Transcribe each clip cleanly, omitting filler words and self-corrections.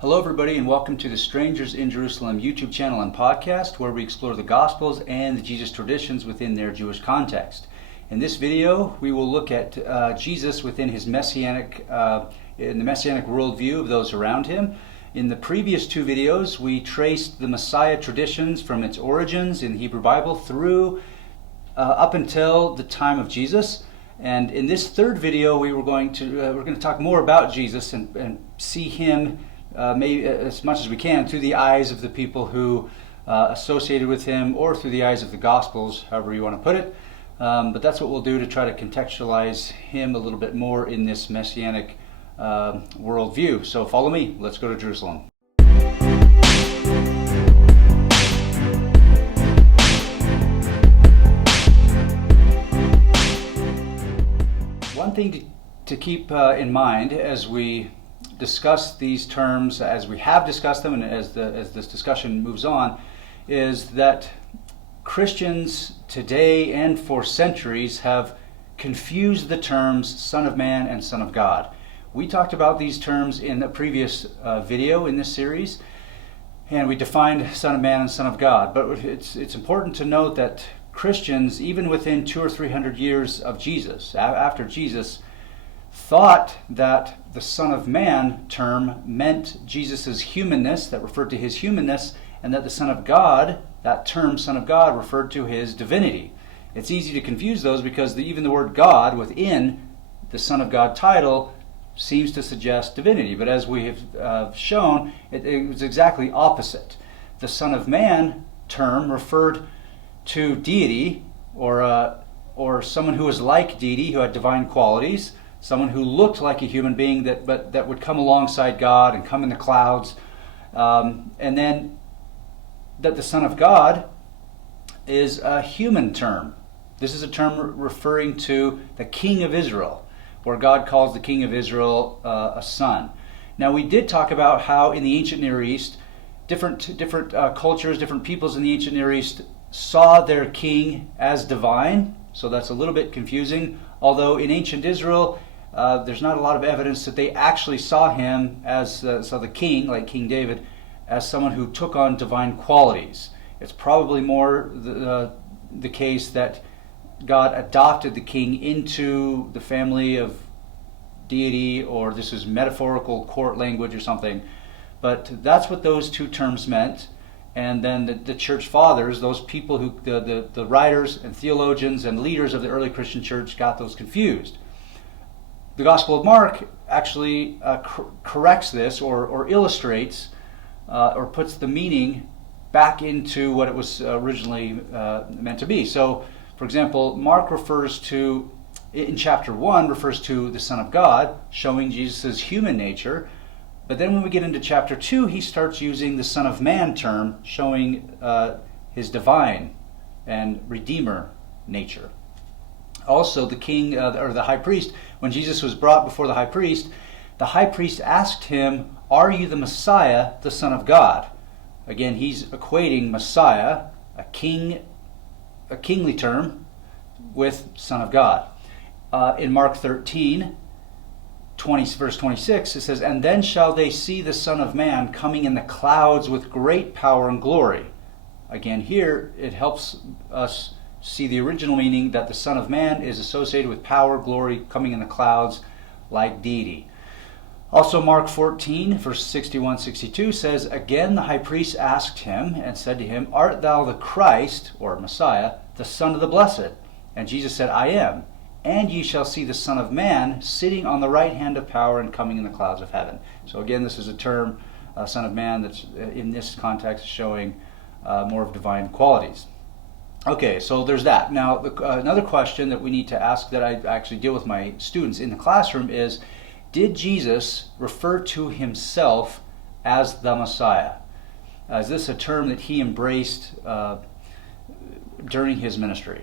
Hello everybody and welcome to the Strangers in Jerusalem YouTube channel and podcast, where we explore the Gospels and the Jesus traditions within their Jewish context. In this video we will look at Jesus within his messianic, in the messianic worldview of those around him. In the previous two videos we traced the Messiah traditions from its origins in the Hebrew Bible through up until the time of Jesus. And in this third video we're going to talk more about Jesus and see him maybe as much as we can through the eyes of the people who associated with him, or through the eyes of the Gospels, however you want to put it. But that's what we'll do to try to contextualize him a little bit more in this messianic worldview. So follow me. Let's go to Jerusalem. One thing to keep in mind as we discuss these terms, as we have discussed them and as this discussion moves on, is that Christians today and for centuries have confused the terms Son of Man and Son of God. We talked about these terms in a previous video in this series, and we defined Son of Man and Son of God. But it's important to note that Christians, even within 200 or 300 years of Jesus, after Jesus, thought that the Son of Man term meant Jesus' humanness, that referred to his humanness, and that the Son of God, that term Son of God, referred to his divinity. It's easy to confuse those because even the word God within the Son of God title seems to suggest divinity. But as we have shown, it was exactly opposite. The Son of Man term referred to deity, or someone who was like deity, who had divine qualities, someone who looked like a human being that would come alongside God and come in the clouds. And then that the Son of God is a human term. This is a term referring to the King of Israel, where God calls the King of Israel a son. Now, we did talk about how in the ancient Near East, different cultures, different peoples in the ancient Near East saw their king as divine. So that's a little bit confusing. Although in ancient Israel, there's not a lot of evidence that they actually saw him as the king, like King David, as someone who took on divine qualities. It's probably more the case that God adopted the king into the family of deity, or this is metaphorical court language or something. But that's what those two terms meant. And then the church fathers, those people who, the writers and theologians and leaders of the early Christian church, got those confused. The Gospel of Mark actually corrects this, or illustrates, or puts the meaning back into what it was originally meant to be. So, for example, Mark refers to, in chapter 1, refers to the Son of God, showing Jesus' human nature. But then when we get into chapter 2, he starts using the Son of Man term, showing his divine and redeemer nature. Also, the king, or the high priest, when Jesus was brought before the high priest asked him, "Are you the Messiah, the Son of God?" Again, he's equating Messiah, a kingly term, with Son of God. In Mark 13, verse 26, it says, "And then shall they see the Son of Man coming in the clouds with great power and glory." Again, here it helps us see the original meaning that the Son of Man is associated with power, glory, coming in the clouds like deity. Also, Mark 14, verse 61-62 says, "Again the high priest asked him and said to him, 'Art thou the Christ,' or Messiah, 'the Son of the Blessed?' And Jesus said, 'I am. And ye shall see the Son of Man sitting on the right hand of power and coming in the clouds of heaven.'" So again, this is a term, Son of Man, that's in this context showing more of divine qualities. Okay, so there's that. Now, another question that we need to ask, that I actually deal with my students in the classroom, is, did Jesus refer to himself as the Messiah? Is this a term that he embraced during his ministry?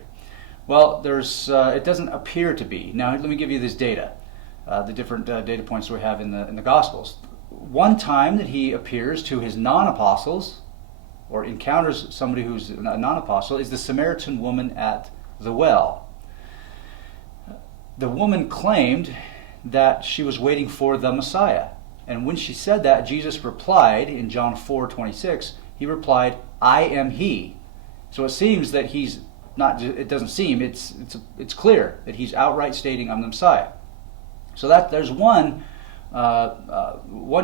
Well, it doesn't appear to be. Now, let me give you this data, the different data points we have in the Gospels. One time that he appears to his non-apostles, or encounters somebody who's a non-apostle, is the Samaritan woman at the well. The woman claimed that she was waiting for the Messiah. And when she said that, Jesus replied in John 4:26, he replied, I am he. So it seems that he's not, it doesn't seem, it's clear that he's outright stating, I'm the Messiah. So that there's one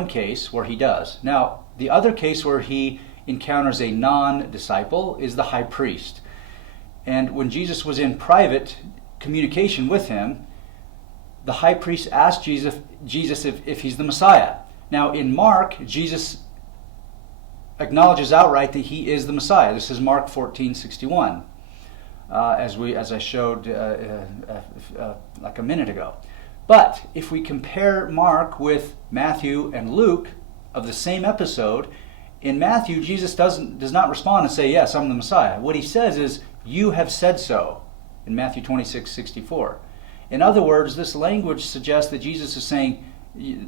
case where he does. Now, the other case where he encounters a non-disciple is the high priest. And when Jesus was in private communication with him, the high priest asked Jesus if he's the Messiah. Now, in Mark, Jesus acknowledges outright that he is the Messiah. This is Mark 14:61, as I showed like a minute ago. But if we compare Mark with Matthew and Luke of the same episode, in Matthew, Jesus does not respond and say, yes, I'm the Messiah. What he says is, you have said so, in Matthew 26:64. In other words, this language suggests that Jesus is saying,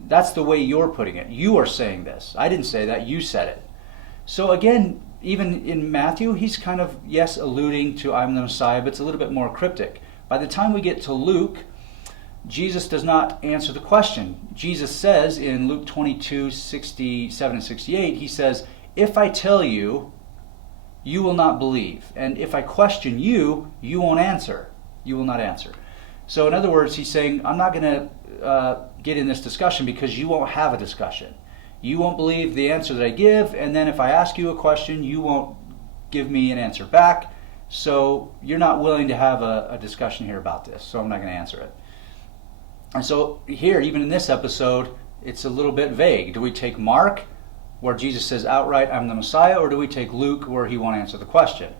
that's the way you're putting it. You are saying this. I didn't say that, you said it. So again, even in Matthew, he's kind of, yes, alluding to I'm the Messiah, but it's a little bit more cryptic. By the time we get to Luke, Jesus does not answer the question. Jesus says in Luke 22:67 and 68, he says, if I tell you, you will not believe. And if I question you, you won't answer. You will not answer. So in other words, he's saying, I'm not going to get in this discussion because you won't have a discussion. You won't believe the answer that I give, and then if I ask you a question, you won't give me an answer back. So you're not willing to have a discussion here about this, so I'm not going to answer it. And so here, even in this episode, it's a little bit vague. Do we take Mark, where Jesus says outright, I'm the Messiah, or do we take Luke, where he won't answer the question?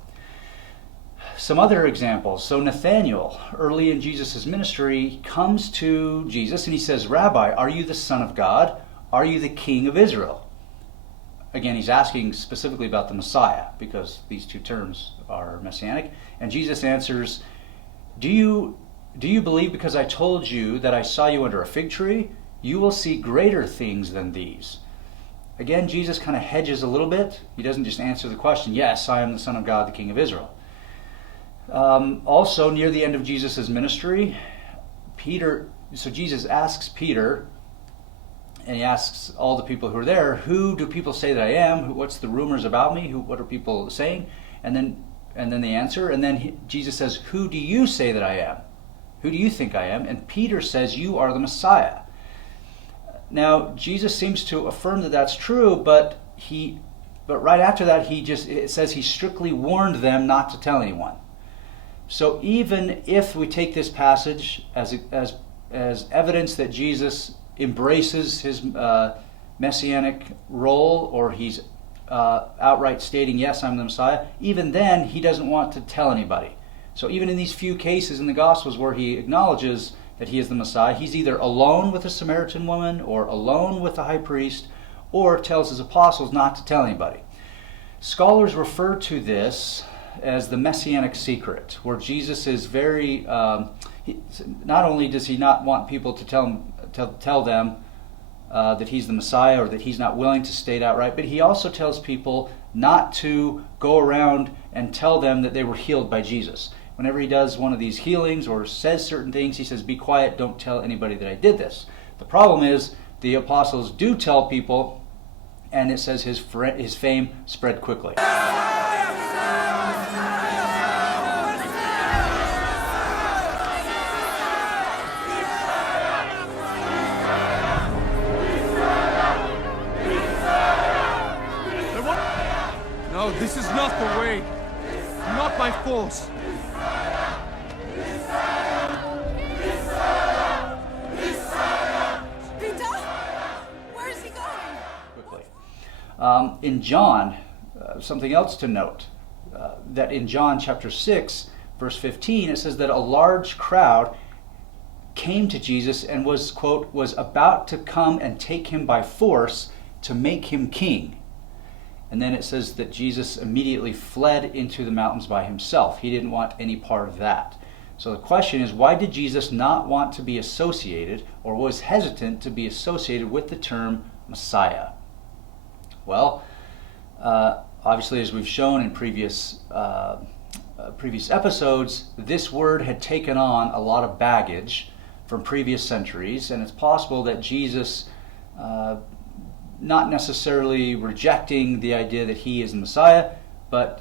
Some other examples. So Nathanael, early in Jesus' ministry, comes to Jesus and he says, Rabbi, are you the Son of God? Are you the King of Israel? Again, he's asking specifically about the Messiah, because these two terms are messianic. And Jesus answers, Do you believe because I told you that I saw you under a fig tree? You will see greater things than these. Again, Jesus kind of hedges a little bit. He doesn't just answer the question, yes, I am the Son of God, the King of Israel. Also, near the end of Jesus' ministry, Jesus asks Peter, and he asks all the people who are there, who do people say that I am? What's the rumors about me? What are people saying? And then they answer, and then Jesus says, who do you say that I am? Who do you think I am? And Peter says, you are the Messiah. Now, Jesus seems to affirm that that's true, but right after that, it says he strictly warned them not to tell anyone. So even if we take this passage as evidence that Jesus embraces his messianic role, or he's outright stating, yes, I'm the Messiah, even then he doesn't want to tell anybody. So even in these few cases in the Gospels where he acknowledges that he is the Messiah, he's either alone with a Samaritan woman or alone with the high priest, or tells his apostles not to tell anybody. Scholars refer to this as the messianic secret, where Jesus is very, not only does he not want people to tell them that he's the Messiah, or that he's not willing to state outright, but he also tells people not to go around and tell them that they were healed by Jesus. Whenever he does one of these healings or says certain things, he says, be quiet, don't tell anybody that I did this. The problem is the apostles do tell people, and it says his fame spread quickly. No, this is not the way. Not by force. Peter? Where is he going? Quickly. In John, something else to note, that in John chapter 6, verse 15, it says that a large crowd came to Jesus and was, quote, was about to come and take him by force to make him king. And then it says that Jesus immediately fled into the mountains by himself. He didn't want any part of that. So the question is, why did Jesus not want to be associated, or was hesitant to be associated with the term Messiah? Well, obviously, as we've shown in previous episodes, this word had taken on a lot of baggage from previous centuries, and it's possible that Jesus not necessarily rejecting the idea that he is the Messiah, but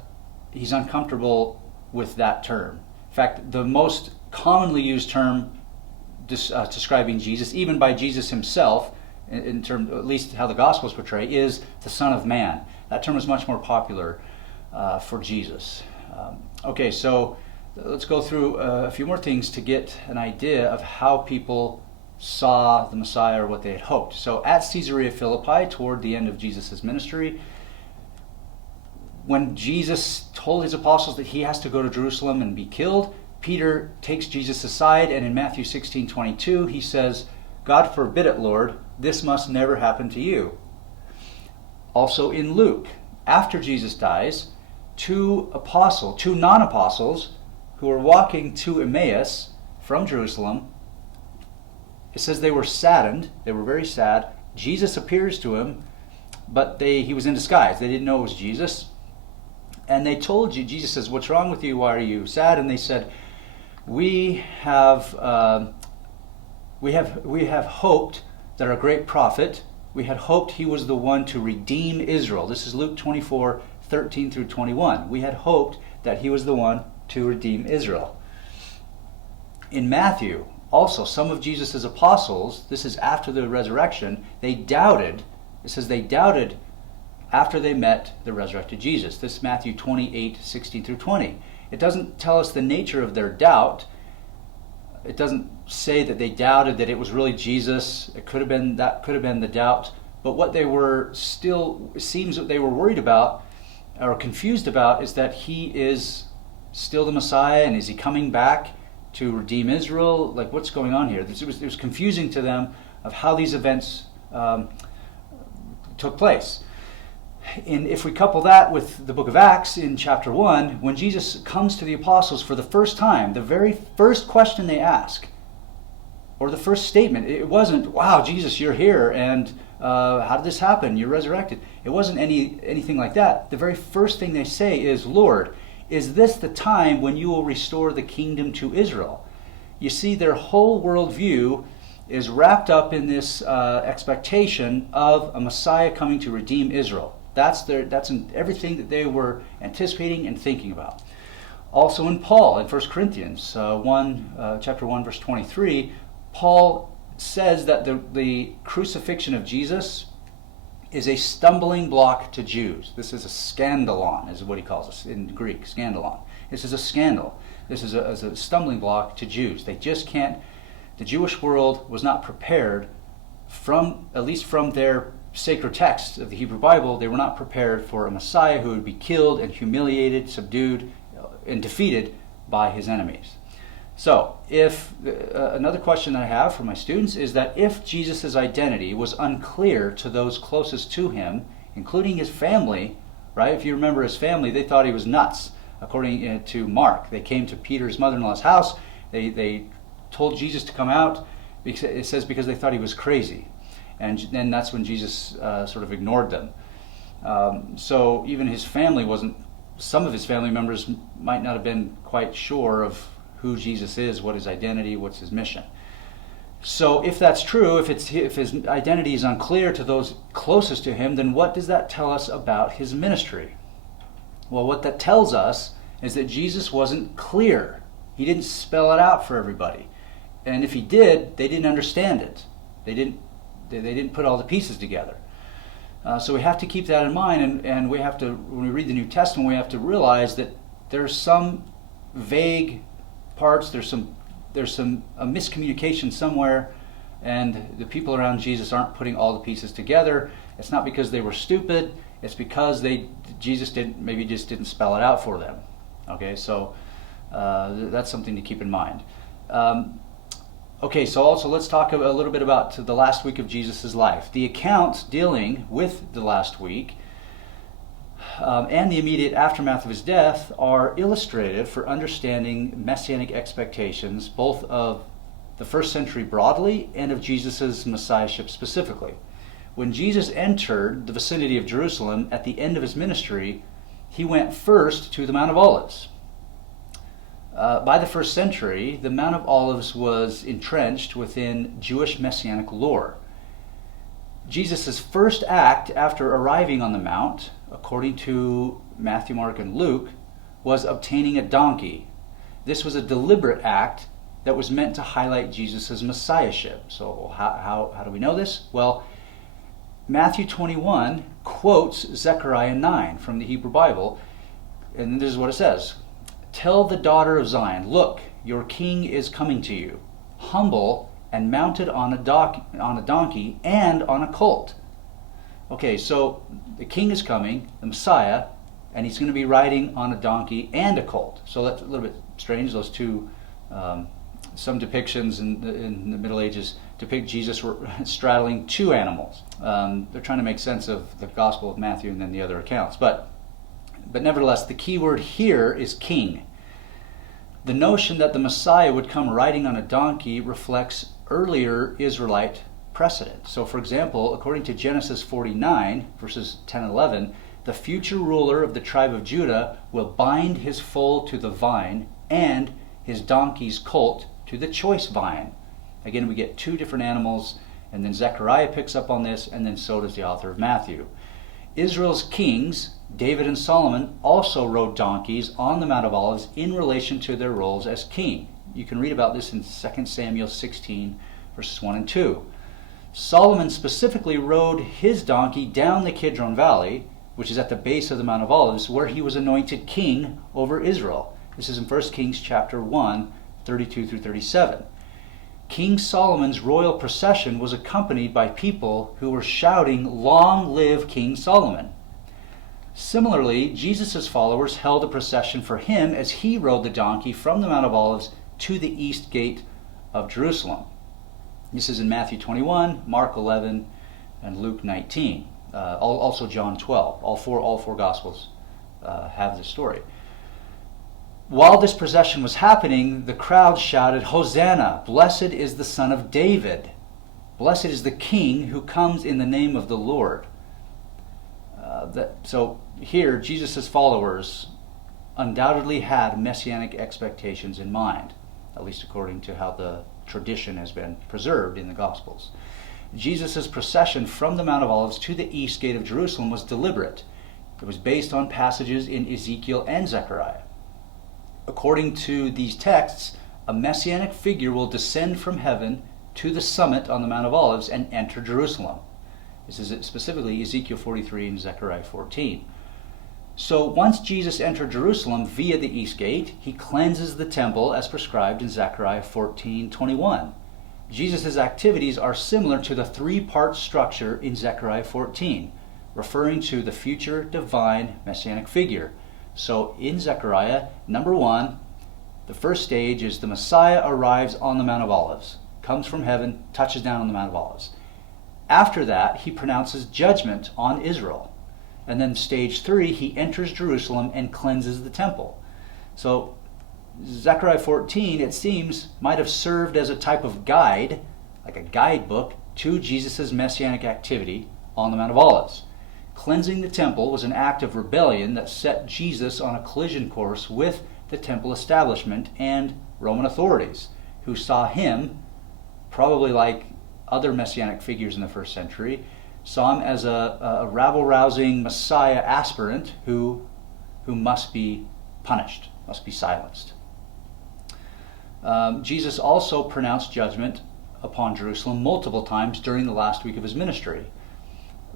he's uncomfortable with that term. In fact, the most commonly used term describing Jesus, even by Jesus himself, in terms, at least how the Gospels portray, is the Son of Man. That term is much more popular for Jesus. Okay, so let's go through a few more things to get an idea of how people saw the Messiah or what they had hoped. So at Caesarea Philippi, toward the end of Jesus' ministry, when Jesus told his apostles that he has to go to Jerusalem and be killed, Peter takes Jesus aside, and in Matthew 16:22, he says, "God forbid it, Lord, this must never happen to you." Also in Luke, after Jesus dies, two non-apostles who are walking to Emmaus from Jerusalem, it says they were saddened, they were very sad. Jesus appears to him, but he was in disguise. They didn't know it was Jesus. And they told you, Jesus says, "What's wrong with you? Why are you sad?" And they said, we have hoped that our great prophet, we had hoped he was the one to redeem Israel. This is Luke 24:13 through 21. We had hoped that he was the one to redeem Israel. In Matthew, also, some of Jesus' apostles, this is after the resurrection, they doubted. It says they doubted after they met the resurrected Jesus. This is Matthew 28:16 through 20. It doesn't tell us the nature of their doubt. It doesn't say that they doubted that it was really Jesus. That could have been the doubt. But what they were still, it seems what they were worried about or confused about is that he is still the Messiah, and is he coming back to redeem Israel? Like, what's going on here? It was confusing to them of how these events took place. And if we couple that with the book of Acts in chapter 1, when Jesus comes to the apostles for the first time, the very first question they ask, or the first statement, it wasn't, "Wow, Jesus, you're here, and how did this happen? You're resurrected." It wasn't anything like that. The very first thing they say is, "Lord, is this the time when you will restore the kingdom to Israel?" You see, their whole worldview is wrapped up in this expectation of a Messiah coming to redeem Israel. That's in everything that they were anticipating and thinking about. Also in Paul, in 1 Corinthians chapter 1, verse 23, Paul says that the crucifixion of Jesus is a stumbling block to Jews. This is a scandalon, is what he calls it in Greek, scandalon. This is a scandal. This is a stumbling block to Jews. They just can't, the Jewish world was not prepared at least from their sacred texts of the Hebrew Bible, they were not prepared for a Messiah who would be killed and humiliated, subdued, and defeated by his enemies. So, if another question that I have for my students is that if Jesus' identity was unclear to those closest to him, including his family, right? If you remember his family, they thought he was nuts. According to Mark, they came to Peter's mother-in-law's house. They told Jesus to come out. It says because they thought he was crazy. And then that's when Jesus sort of ignored them. So even his family some of his family members might not have been quite sure of who Jesus is, what his identity, what's his mission. So if that's true, if his identity is unclear to those closest to him, then what does that tell us about his ministry? Well, what that tells us is that Jesus wasn't clear. He didn't spell it out for everybody. And if he did, they didn't understand it. They didn't put all the pieces together. So we have to keep that in mind, and we have to, when we read the New Testament, we have to realize that there's some vague parts, there's a miscommunication somewhere, and the people around Jesus aren't putting all the pieces together. It's not because they were stupid, it's because Jesus didn't spell it out for them. Okay, so that's something to keep in mind. Okay, so also let's talk a little bit about the last week of Jesus' life. The accounts dealing with the last week and the immediate aftermath of his death are illustrative for understanding messianic expectations, both of the first century broadly and of Jesus' messiahship specifically. When Jesus entered the vicinity of Jerusalem at the end of his ministry, he went first to the Mount of Olives. By the first century, the Mount of Olives was entrenched within Jewish messianic lore. Jesus' first act after arriving on the mount, according to Matthew, Mark, and Luke, was obtaining a donkey. This was a deliberate act that was meant to highlight Jesus' messiahship. So how do we know this? Well, Matthew 21 quotes Zechariah 9 from the Hebrew Bible, and this is what it says. Tell the daughter of Zion, look, your king is coming to you, humble and mounted on a donkey and on a colt. Okay, so the king is coming, the Messiah, and he's going to be riding on a donkey and a colt. So that's a little bit strange, those two. Some depictions in the Middle Ages depict Jesus straddling two animals. They're trying to make sense of the Gospel of Matthew and then the other accounts. But nevertheless, the key word here is king. The notion that the Messiah would come riding on a donkey reflects earlier Israelite precedent. So, for example, according to Genesis 49, verses 10 and 11, the future ruler of the tribe of Judah will bind his foal to the vine and his donkey's colt to the choice vine. Again, we get two different animals, and then Zechariah picks up on this, and then so does the author of Matthew. Israel's kings, David and Solomon, also rode donkeys on the Mount of Olives in relation to their roles as king. You can read about this in 2 Samuel 16, verses 1 and 2. Solomon specifically rode his donkey down the Kidron Valley, which is at the base of the Mount of Olives, where he was anointed king over Israel. This is in 1 Kings chapter 1, 32 through 37. King Solomon's royal procession was accompanied by people who were shouting, "Long live King Solomon." Similarly, Jesus' followers held a procession for him as he rode the donkey from the Mount of Olives to the east gate of Jerusalem. This is in Matthew 21, Mark 11, and Luke 19. Also John 12. All four Gospels have this story. While this procession was happening, the crowd shouted, "Hosanna! Blessed is the Son of David! Blessed is the King who comes in the name of the Lord." So here, Jesus' followers undoubtedly had messianic expectations in mind, at least according to how the tradition has been preserved in the Gospels. Jesus' procession from the Mount of Olives to the east gate of Jerusalem was deliberate. It was based on passages in Ezekiel and Zechariah. According to these texts, a messianic figure will descend from heaven to the summit on the Mount of Olives and enter Jerusalem. This is specifically Ezekiel 43 and Zechariah 14. So once Jesus entered Jerusalem via the east gate, he cleanses the temple as prescribed in Zechariah 14:21. Jesus' activities are similar to the three-part structure in Zechariah 14, referring to the future divine messianic figure. So in Zechariah, number 1, the first stage is the Messiah arrives on the Mount of Olives, comes from heaven, touches down on the Mount of Olives. After that, he pronounces judgment on Israel. And then stage 3, he enters Jerusalem and cleanses the temple. So Zechariah 14, it seems, might have served as a type of guide, like a guidebook, to Jesus' messianic activity on the Mount of Olives. Cleansing the temple was an act of rebellion that set Jesus on a collision course with the temple establishment and Roman authorities, who saw him, probably like other messianic figures in the first century, saw him as a rabble-rousing Messiah aspirant who must be punished, must be silenced. Jesus also pronounced judgment upon Jerusalem multiple times during the last week of his ministry.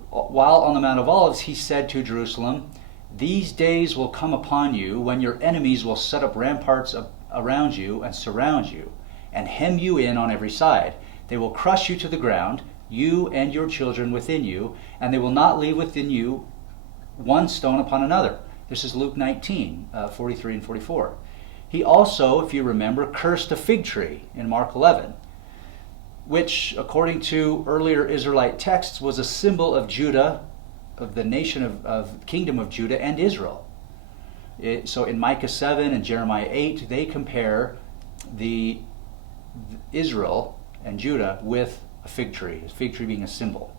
While on the Mount of Olives, he said to Jerusalem, "These days will come upon you when your enemies will set up ramparts around you and surround you, and hem you in on every side. They will crush you to the ground, you and your children within you, and they will not leave within you one stone upon another." This is Luke 19, 43 and 44. He also, if you remember, cursed a fig tree in Mark 11, which, according to earlier Israelite texts, was a symbol of Judah, of the nation of kingdom of Judah and Israel. So in Micah 7 and Jeremiah 8, they compare the Israel and Judah with a fig tree being a symbol.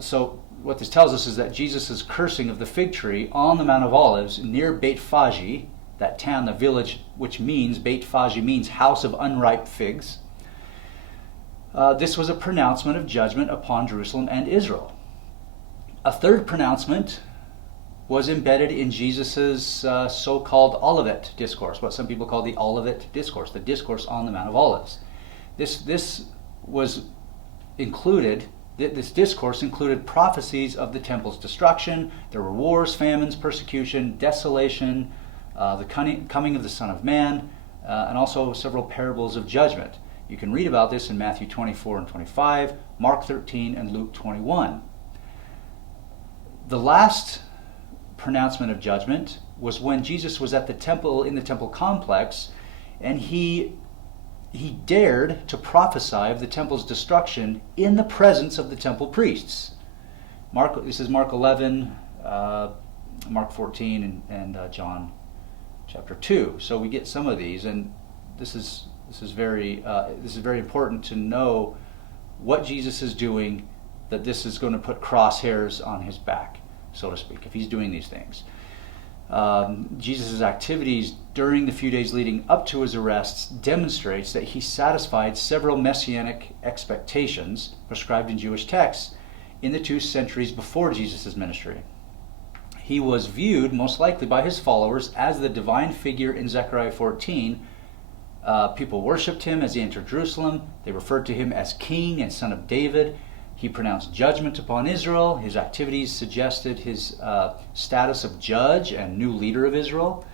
So what this tells us is that Jesus' cursing of the fig tree on the Mount of Olives near Beit Fagi, that town, the village, which means, Beit Fagi means house of unripe figs. this was a pronouncement of judgment upon Jerusalem and Israel. A third pronouncement was embedded in Jesus' so-called Olivet discourse, what some people call the Olivet discourse, the discourse on the Mount of Olives. This was included. This discourse included prophecies of the temple's destruction. There were wars, famines, persecution, desolation, the coming of the Son of Man, and also several parables of judgment. You can read about this in Matthew 24 and 25, Mark 13, and Luke 21. The last pronouncement of judgment was when Jesus was at the temple, in the temple complex, and he dared to prophesy of the temple's destruction in the presence of the temple priests. This is Mark 11, Mark 14, and John chapter 2. So we get some of these, and this is very important to know what Jesus is doing, that this is going to put crosshairs on his back, so to speak, if he's doing these things. Jesus' activities during the few days leading up to his arrests demonstrates that he satisfied several messianic expectations prescribed in Jewish texts in the 2 centuries before Jesus' ministry. He was viewed, most likely by his followers, as the divine figure in Zechariah 14. People worshipped him as he entered Jerusalem. They referred to him as king and son of David. He pronounced judgment upon Israel. His activities suggested his status of judge and new leader of Israel.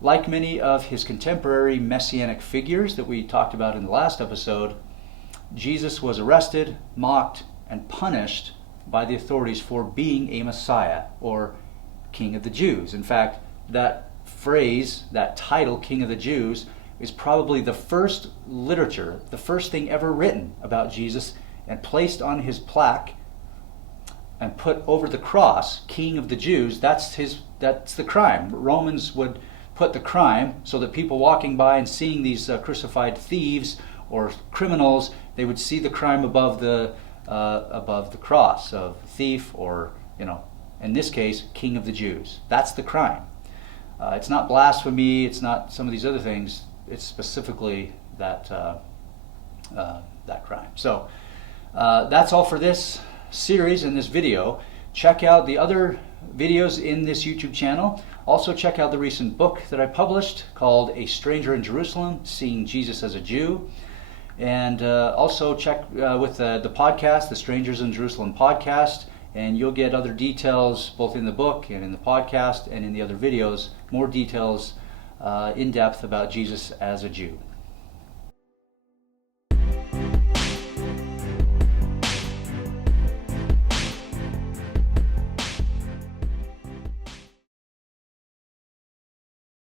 Like many of his contemporary messianic figures that we talked about in the last episode, Jesus was arrested, mocked, and punished by the authorities for being a Messiah, or King of the Jews. In fact, that phrase, that title, King of the Jews, is probably the first literature, the first thing ever written about Jesus and placed on his plaque and put over the cross, King of the Jews. That's the crime. Romans would put the crime so that people walking by and seeing these crucified thieves or criminals, they would see the crime above the cross of thief, or, in this case, King of the Jews. That's the crime. It's not blasphemy. It's not some of these other things. It's specifically that crime. So that's all for this series and this video. Check out the other videos in this YouTube channel. Also check out the recent book that I published called A Stranger in Jerusalem, Seeing Jesus as a Jew. And also check with the podcast, the Strangers in Jerusalem podcast, and you'll get other details both in the book and in the podcast and in the other videos, more details in depth about Jesus as a Jew.